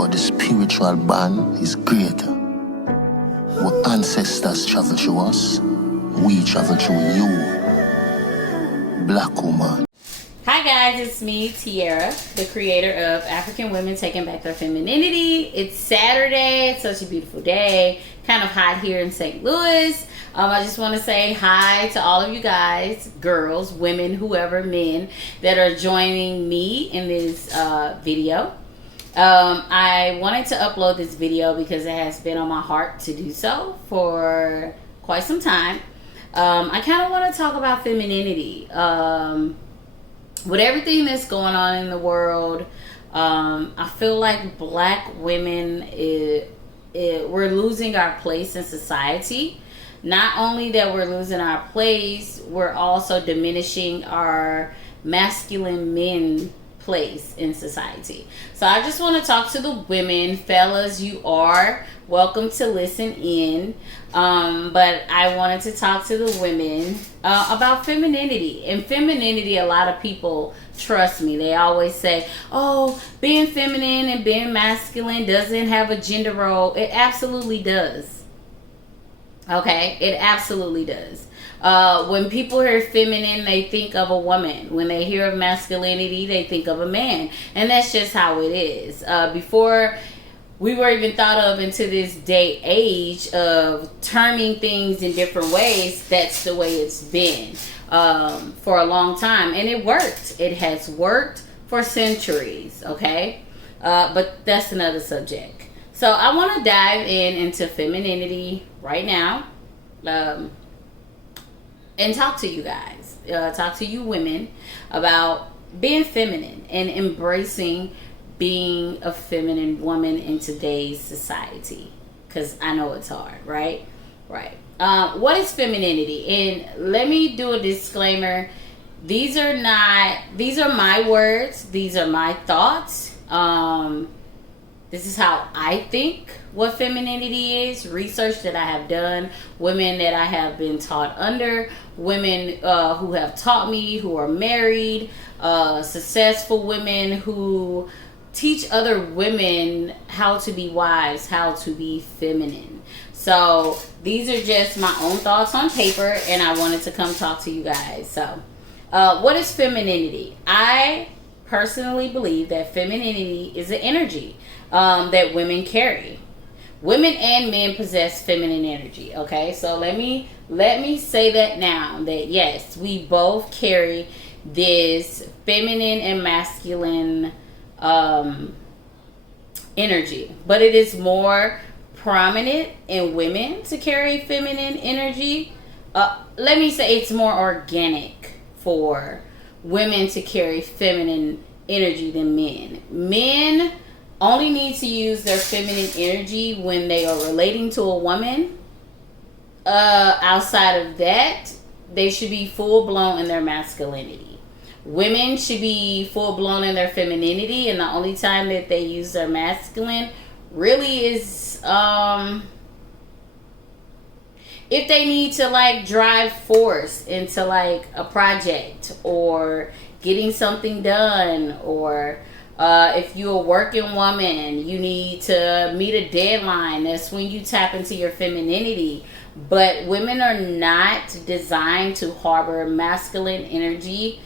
but the spiritual bond is greater. Our ancestors travel through us, we travel through you, black woman. Hi guys, it's me, Tiara, the creator of African Women Taking Back Their Femininity. It's Saturday, it's such a beautiful day, kind of hot here in St. Louis. I just want to say hi to all of you guys, girls, women, whoever, men, that are joining me in this video. I wanted to upload this video because it has been on my heart to do so for quite some time. I kind of want to talk about femininity. With everything that's going on in the world, I feel like black women, we're losing our place in society. Not only that we're losing our place, we're also diminishing our masculine men place in society. So I just want to talk to the women. Fellas, you are welcome to listen in, but I wanted to talk to the women about femininity. And femininity, a lot of people, trust me, they always say, oh, being feminine and being masculine doesn't have a gender role. It absolutely does. Okay, it absolutely does. When people hear feminine, they think of a woman. When they hear of masculinity, they think of a man. And that's just how it is. Before we were even thought of into this day age of terming things in different ways, that's the way it's been for a long time. And it worked. It has worked for centuries, okay? But that's another subject. So I want to dive into femininity right now, and talk to you guys, talk to you women about being feminine and embracing being a feminine woman in today's society. Because I know it's hard, right? Right. What is femininity? And let me do a disclaimer. These are my words. These are my thoughts. This is how I think what femininity is. Research that I have done. Women that I have been taught under. Women who have taught me, who are married. Successful women who teach other women how to be wives, how to be feminine. So these are just my own thoughts on paper, and I wanted to come talk to you guys. So what is femininity? I personally believe that femininity is an energy that women carry. Women and men possess feminine energy. Okay, so let me say that now, that yes, we both carry this feminine and masculine energy, but it is more prominent in women to carry feminine energy. Let me say it's more organic for women to carry feminine energy than men. Men only need to use their feminine energy when they are relating to a woman. Outside of that, they should be full blown in their masculinity. Women should be full blown in their femininity, and the only time that they use their masculine really is if they need to like drive force into like a project or getting something done, or if you're a working woman, you need to meet a deadline. That's when you tap into your femininity. But women are not designed to harbor masculine energy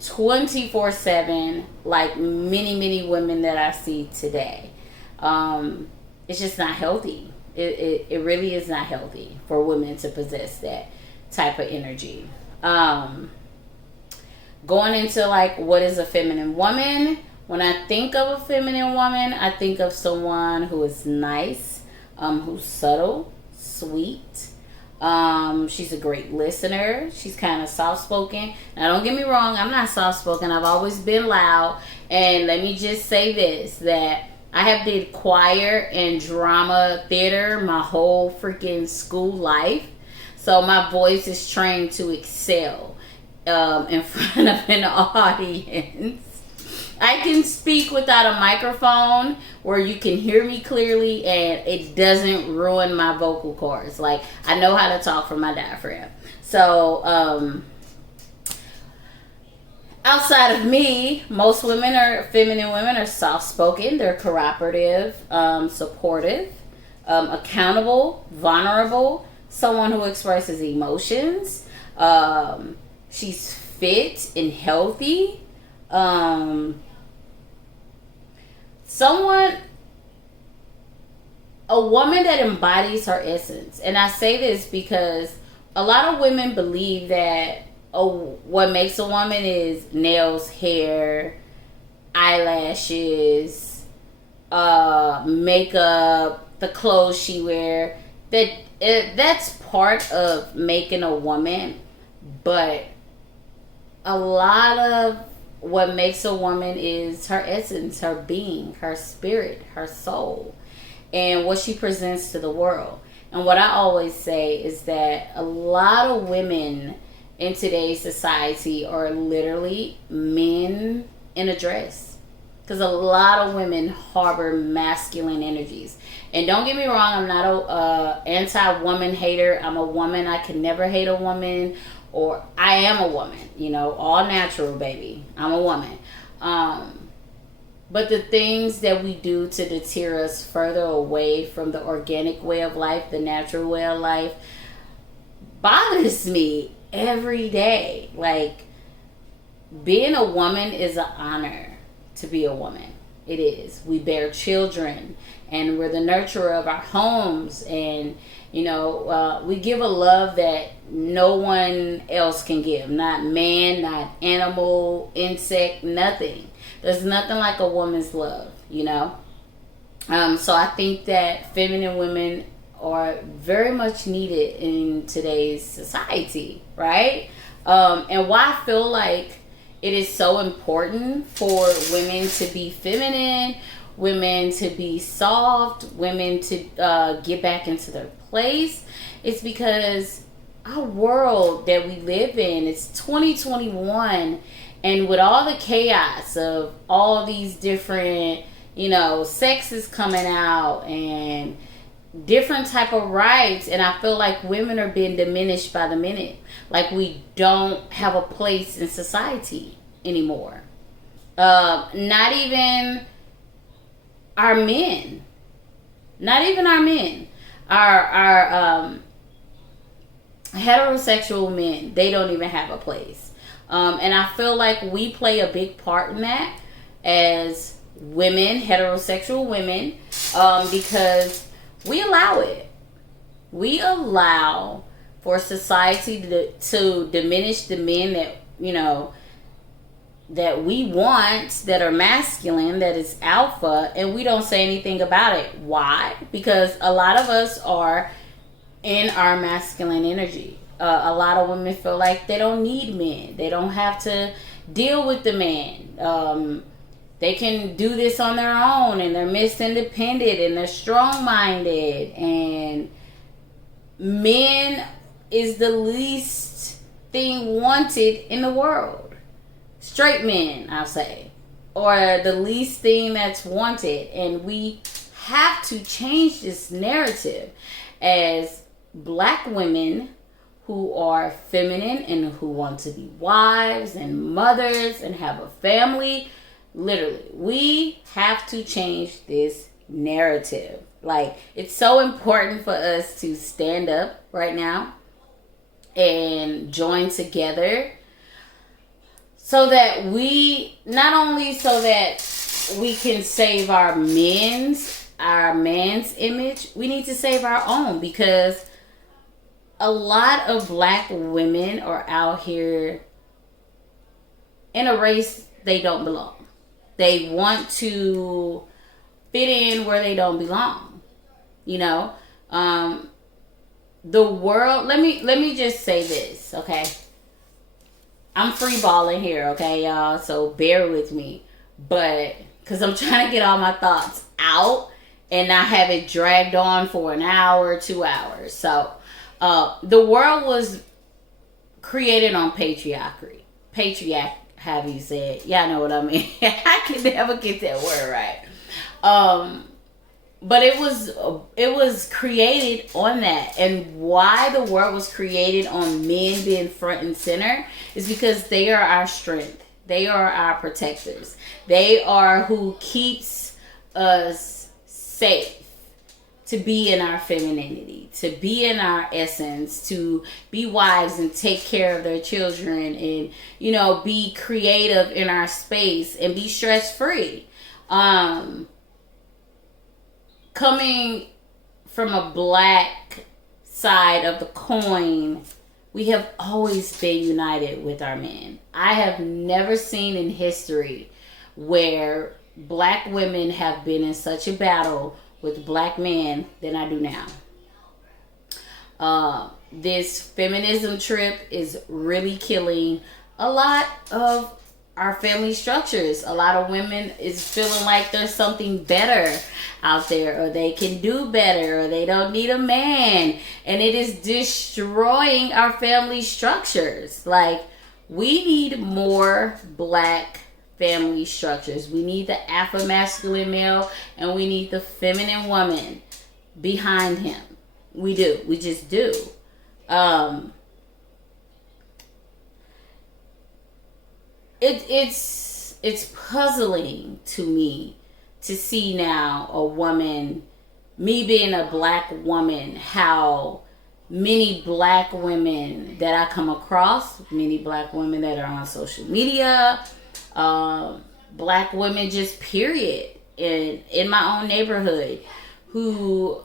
24/7 like many women that I see today. It's just not healthy. It really is not healthy for women to possess that type of energy. Going into like what is a feminine woman? When I think of a feminine woman, I think of someone who is nice, who's subtle, sweet. She's a great listener. She's kind of soft-spoken. Now, don't get me wrong, I'm not soft-spoken. I've always been loud. And let me just say this, that I have did choir and drama theater my whole freaking school life. So my voice is trained to excel in front of an audience. I can speak without a microphone where you can hear me clearly and it doesn't ruin my vocal cords. Like, I know how to talk from my diaphragm. So outside of me, most feminine women are soft spoken, they're cooperative, supportive, accountable, vulnerable, someone who expresses emotions. She's fit and healthy. A woman that embodies her essence. And I say this because a lot of women believe that what makes a woman is nails, hair, eyelashes, makeup, the clothes she wears. That's part of making a woman, but a lot of what makes a woman is her essence, her being, her spirit, her soul, and what she presents to the world. And what I always say is that a lot of women in today's society are literally men in a dress. Because a lot of women harbor masculine energies. And don't get me wrong, I'm not a anti-woman hater. I'm a woman. I can never hate a woman. Or I am a woman, all natural, baby. I'm a woman. But the things that we do to deter us further away from the organic way of life, the natural way of life, bothers me every day. Like, being a woman is an honor to be a woman. It is. We bear children, and we're the nurturer of our homes, and we give a love that no one else can give. Not man, not animal, insect, nothing. There's nothing like a woman's love, So I think that feminine women are very much needed in today's society, right? And why I feel like it is so important for women to be feminine, women to be soft, women to get back into their place. It's because our world that we live in, it's 2021, and with all the chaos of all these different, sexes coming out and different type of rights, and I feel like women are being diminished by the minute. Like, we don't have a place in society anymore. Not even our men. Not even our men. Our heterosexual men, they don't even have a place. And I feel like we play a big part in that as women, heterosexual women, because we allow it. We allow for society to diminish the men that, that we want, that are masculine, that is alpha, and we don't say anything about it. Why? Because a lot of us are in our masculine energy. A lot of women feel like they don't need men. They don't have to deal with the man. They can do this on their own, and they're Miss Independent, and they're strong-minded, and men is the least thing wanted in the world. Straight men, I'll say, or the least thing that's wanted. And we have to change this narrative as Black women who are feminine and who want to be wives and mothers and have a family. Literally, we have to change this narrative. Like, it's so important for us to stand up right now and join together, so that we, not only so that we can save our man's image, we need to save our own, because a lot of Black women are out here in a race they don't belong. They want to fit in where they don't belong. The world, let me just say this, okay? I'm free balling here, okay, y'all? So bear with me. But, because I'm trying to get all my thoughts out and not have it dragged on for an hour, 2 hours. So, the world was created on patriarchy. Have you said? Y'all know what I mean. I can never get that word right. But it was created on that. And why the world was created on men being front and center is because they are our strength. They are our protectors. They are who keeps us safe to be in our femininity, to be in our essence, to be wives and take care of their children and, you know, be creative in our space and be stress free. Coming from a black side of the coin, we have always been united with our men. I have never seen in history where black women have been in such a battle with black men than I do now. This feminism trip is really killing a lot of our family structures. A lot of women is feeling like there's something better out there, or they can do better, or they don't need a man, and it is destroying our family structures. Like, we need more black family structures. We need the alpha masculine male, and we need the feminine woman behind him. We do. We just do. It's puzzling to me to see now a woman, me being a black woman, how many black women that I come across, many black women that are on social media, black women just period, in my own neighborhood, who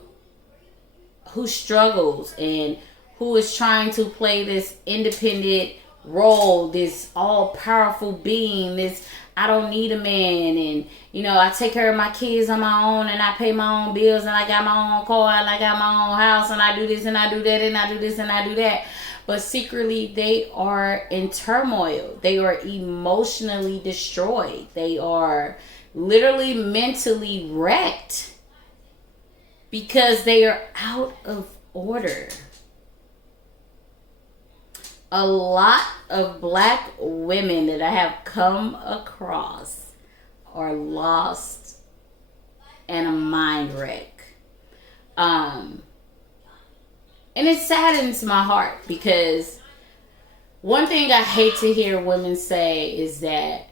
struggles and who is trying to play this independent role, this all-powerful being, this I don't need a man, and you know, I take care of my kids on my own, and I pay my own bills, and I got my own car, and I got my own house, and I do this and I do that, and I do this and I do that. But secretly they are in turmoil. They are emotionally destroyed. They are literally mentally wrecked because they are out of order. A lot of black women that I have come across are lost and a mind wreck. And it saddens my heart, because one thing I hate to hear women say is that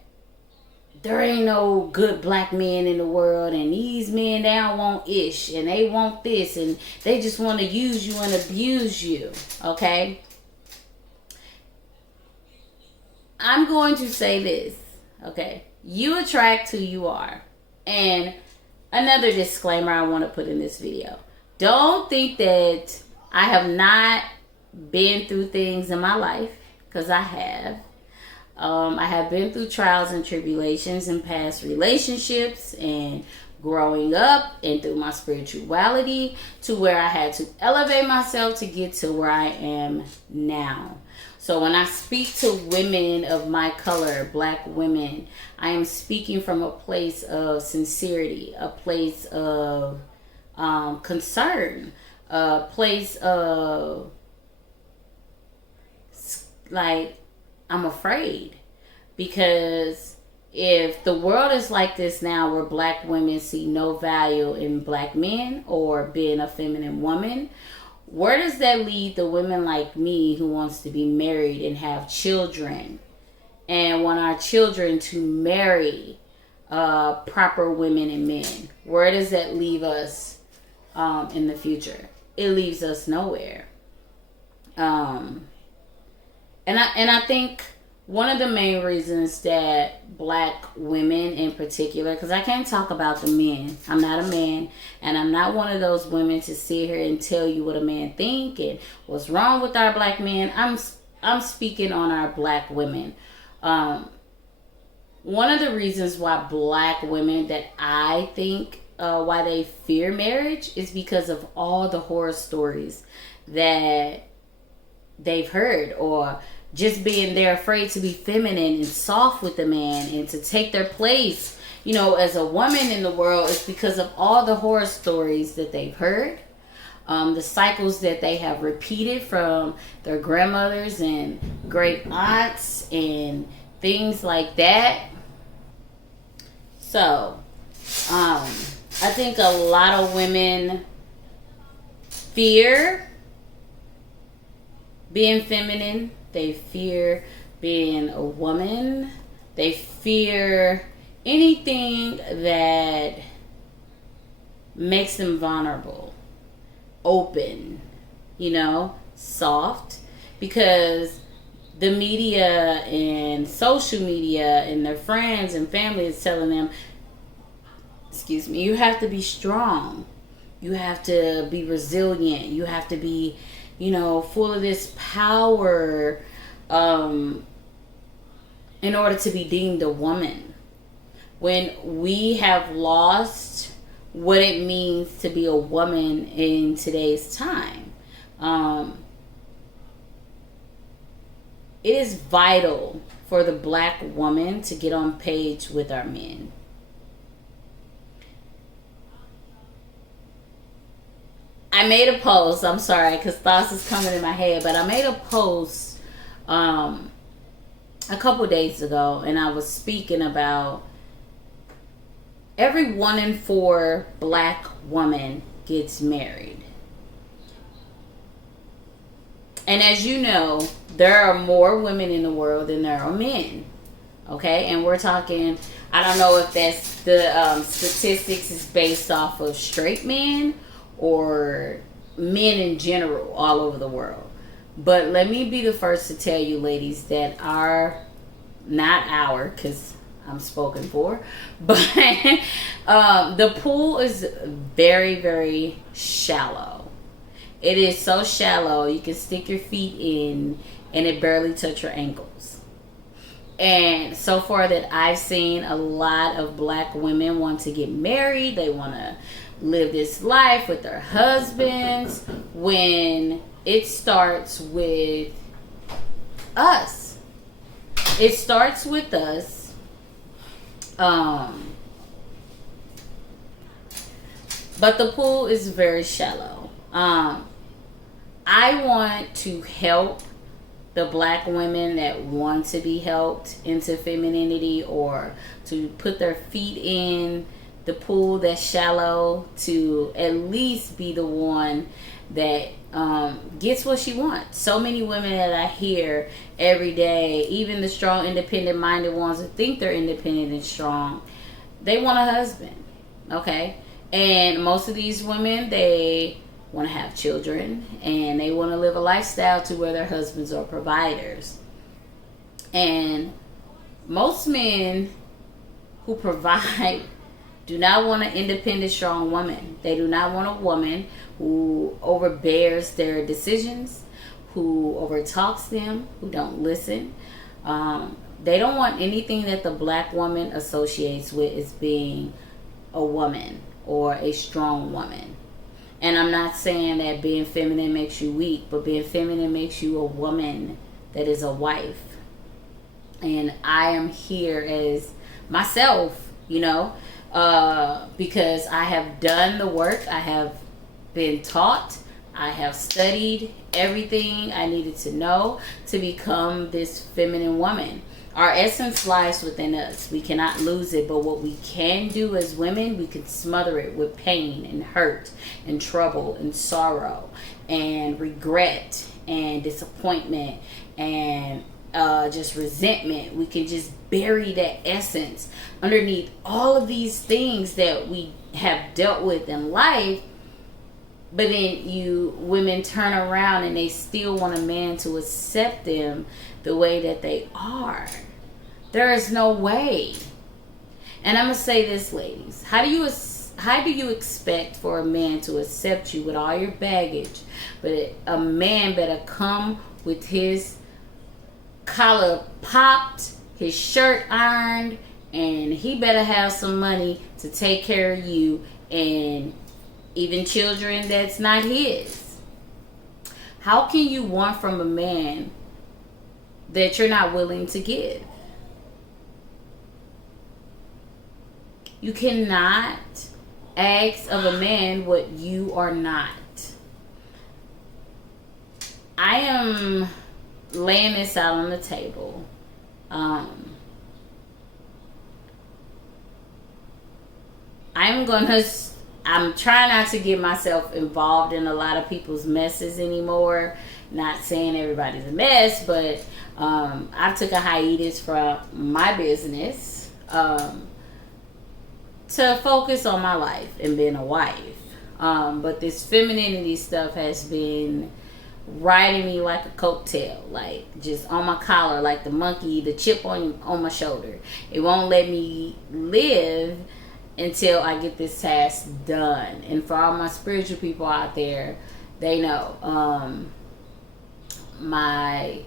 there ain't no good black men in the world, and these men, they don't want ish, and they want this, and they just want to use you and abuse you. Okay? I'm going to say this, okay? You attract who you are. And another disclaimer I want to put in this video. Don't think that I have not been through things in my life, because I have. I have been through trials and tribulations in past relationships and growing up, and through my spirituality, to where I had to elevate myself to get to where I am now. So when I speak to women of my color, black women, I am speaking from a place of sincerity, a place of concern, a place of, like, I'm afraid. Because if the world is like this now, where black women see no value in black men or being a feminine woman, where does that lead the women like me who wants to be married and have children and want our children to marry proper women and men? Where does that leave us in the future? It leaves us nowhere. And I think one of the main reasons that black women in particular, because I can't talk about the men. I'm not a man, and I'm not one of those women to sit here and tell you what a man think and what's wrong with our black men. I'm speaking on our black women. One of the reasons why black women, that I think why they fear marriage, is because of all the horror stories that they've heard, or just being they're afraid to be feminine and soft with the man and to take their place, you know, as a woman in the world. Is because of all the horror stories that they've heard, the cycles that they have repeated from their grandmothers and great aunts and things like that. So I think a lot of women fear being feminine. They fear being a woman. They fear anything that makes them vulnerable, open, soft, because the media and social media and their friends and family is telling them, you have to be strong. You have to be resilient. You have to be, full of this power in order to be deemed a woman. When we have lost what it means to be a woman in today's time. It is vital for the black woman to get on page with our men. I made a post, I'm sorry, because thoughts is coming in my head, but I made a post a couple days ago, and I was speaking about every 1 in 4 black woman gets married. And as you know, there are more women in the world than there are men. Okay? And we're talking, I don't know if that's the statistics is based off of straight men or men in general all over the world. But let me be the first to tell you, ladies, that because I'm spoken for, but the pool is very, very shallow. It is so shallow, you can stick your feet in and it barely touch your ankles. And so far that I've seen, a lot of black women want to get married. They want to live this life with their husbands, when it starts with us. It starts with us. But the pool is very shallow. I want to help the black women that want to be helped into femininity, or to put their feet in the pool that's shallow, to at least be the one that gets what she wants. So many women that I hear every day, even the strong, independent minded ones that think they're independent and strong, they want a husband. Okay? And most of these women, they want to have children, and they want to live a lifestyle to where their husbands are providers. And most men who provide do not want an independent, strong woman. They do not want a woman who overbears their decisions, who overtalks them, who don't listen. They don't want anything that the black woman associates with as being a woman or a strong woman. And I'm not saying that being feminine makes you weak, but being feminine makes you a woman that is a wife. And I am here as myself, because I have done the work. I have been taught. I have studied everything I needed to know to become this feminine woman. Our essence lies within us. We cannot lose it, but what we can do as women, we can smother it with pain and hurt and trouble and sorrow and regret and disappointment and just resentment. We can just bury that essence underneath all of these things that we have dealt with in life. But then you women turn around and they still want a man to accept them the way that they are. There is no way. And I'm gonna say this, ladies: how do you expect for a man to accept you with all your baggage? But a man better come with his collar popped, his shirt ironed, and he better have some money to take care of you, and even children that's not his. How can you want from a man that you're not willing to give? You cannot ask of a man what you are not. I am laying this out on the table. I'm trying not to get myself involved in a lot of people's messes anymore. Not saying everybody's a mess, but I took a hiatus from my business to focus on my life and being a wife. But this femininity stuff has been riding me like a coattail, like just on my collar, like the monkey, the chip on my shoulder. It won't let me live until I get this task done. And for all my spiritual people out there, they know my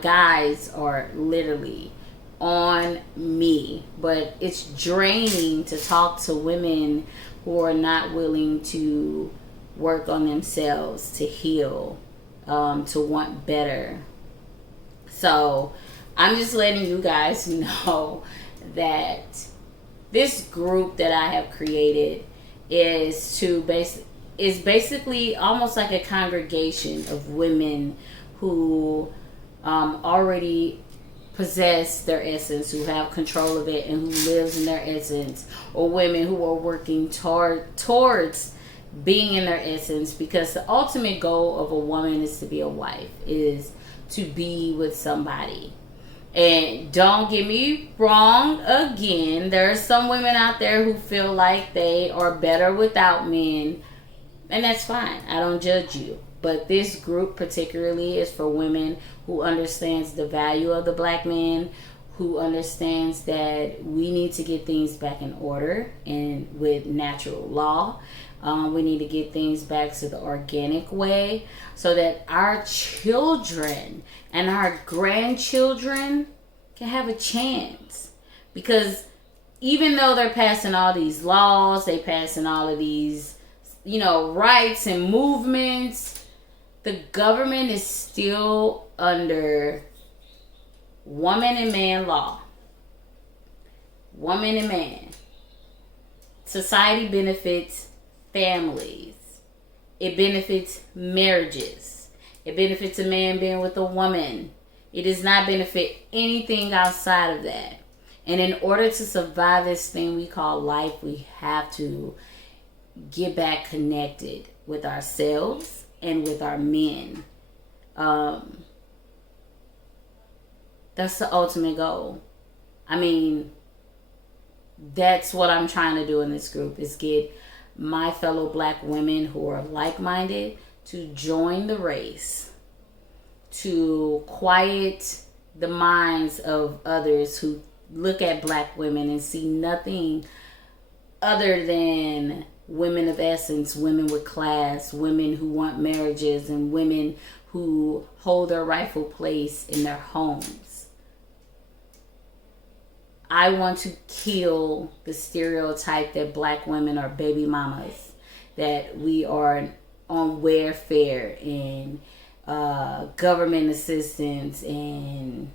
guys are literally on me, but it's draining to talk to women who are not willing to work on themselves, to heal, to want better. So I'm just letting you guys know that this group that I have created is basically almost like a congregation of women who already possess their essence, who have control of it, and who lives in their essence, or women who are working towards being in their essence, because the ultimate goal of a woman is to be a wife, is to be with somebody. And don't get me wrong, again, there are some women out there who feel like they are better without men, and that's fine. I don't judge you. But this group particularly is for women who understands the value of the black man, who understands that we need to get things back in order and with natural law. We need to get things back to the organic way so that our children and our grandchildren can have a chance. Because even though they're passing all these laws, they passing all of these, rights and movements, the government is still under woman and man law. Woman and man. Society benefits families. It benefits marriages. It benefits a man being with a woman. It does not benefit anything outside of that. And in order to survive this thing we call life, we have to get back connected with ourselves and with our men. That's the ultimate goal. I mean, that's what I'm trying to do in this group, is get my fellow black women who are like-minded to join the race, to quiet the minds of others who look at black women and see nothing other than women of essence, women with class, women who want marriages, and women who hold their rightful place in their homes. I want to kill the stereotype that black women are baby mamas, that we are on welfare and government assistance, and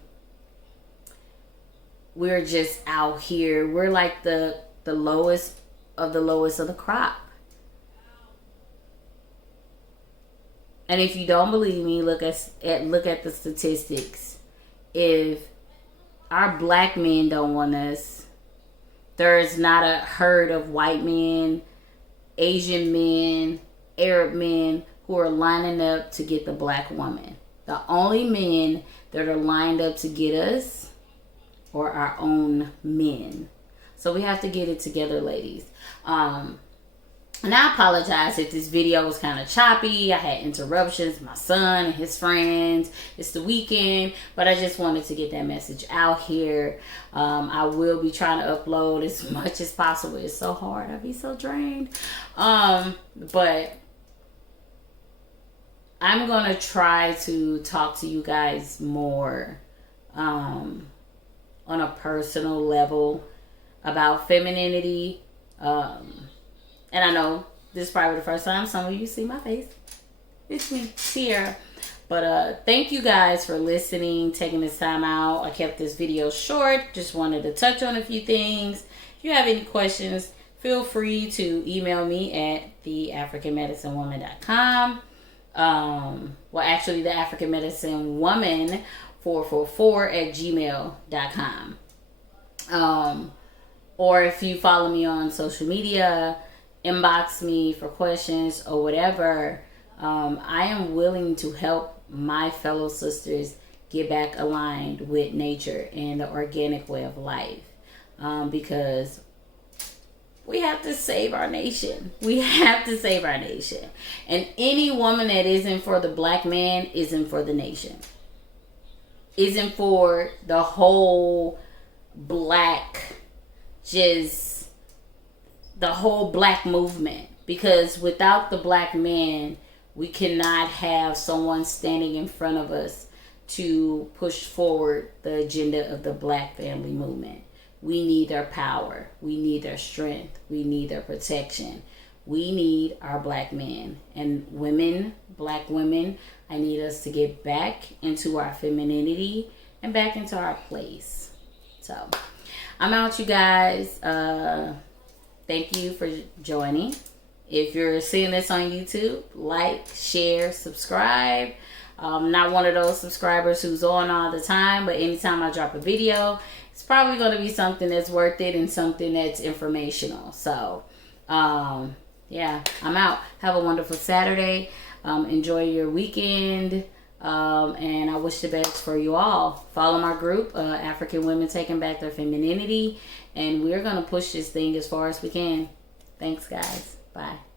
we're just out here. We're like the lowest of the crop. And if you don't believe me, look at the statistics. If our black men don't want us, there's not a herd of white men, Asian men, Arab men who are lining up to get the black woman. The only men that are lined up to get us are our own men. So we have to get it together, ladies. And I apologize if this video was kind of choppy. I had interruptions, my son and his friends. It's the weekend, but I just wanted to get that message out here. I will be trying to upload as much as possible. It's so hard. I'll be so drained. But I'm going to try to talk to you guys more on a personal level about femininity. And I know this is probably the first time some of you see my face. It's me, Sierra. But thank you guys for listening, taking this time out. I kept this video short. Just wanted to touch on a few things. If you have any questions, feel free to email me at theafricanmedicinewoman.com. Well, actually, the African Medicine Woman 444 at gmail.com. Or if you follow me on social media, inbox me for questions or whatever. I am willing to help my fellow sisters get back aligned with nature and the organic way of life, because we have to save our nation. We have to save our nation. And any woman that isn't for the black man isn't for the nation. Isn't for the whole black, just the whole black movement. Because without the black man, we cannot have someone standing in front of us to push forward the agenda of the black family movement. We need their power. We need their strength. We need their protection. We need our black men. And women, black women, I need us to get back into our femininity and back into our place. So, I'm out, you guys. Thank you for joining. If you're seeing this on YouTube, like, share, subscribe. Not one of those subscribers who's on all the time, but anytime I drop a video, it's probably going to be something that's worth it and something that's informational. So, yeah, I'm out. Have a wonderful Saturday. Enjoy your weekend. And I wish the best for you all. Follow my group, African Women Taking Back Their Femininity. And we're going to push this thing as far as we can. Thanks, guys. Bye.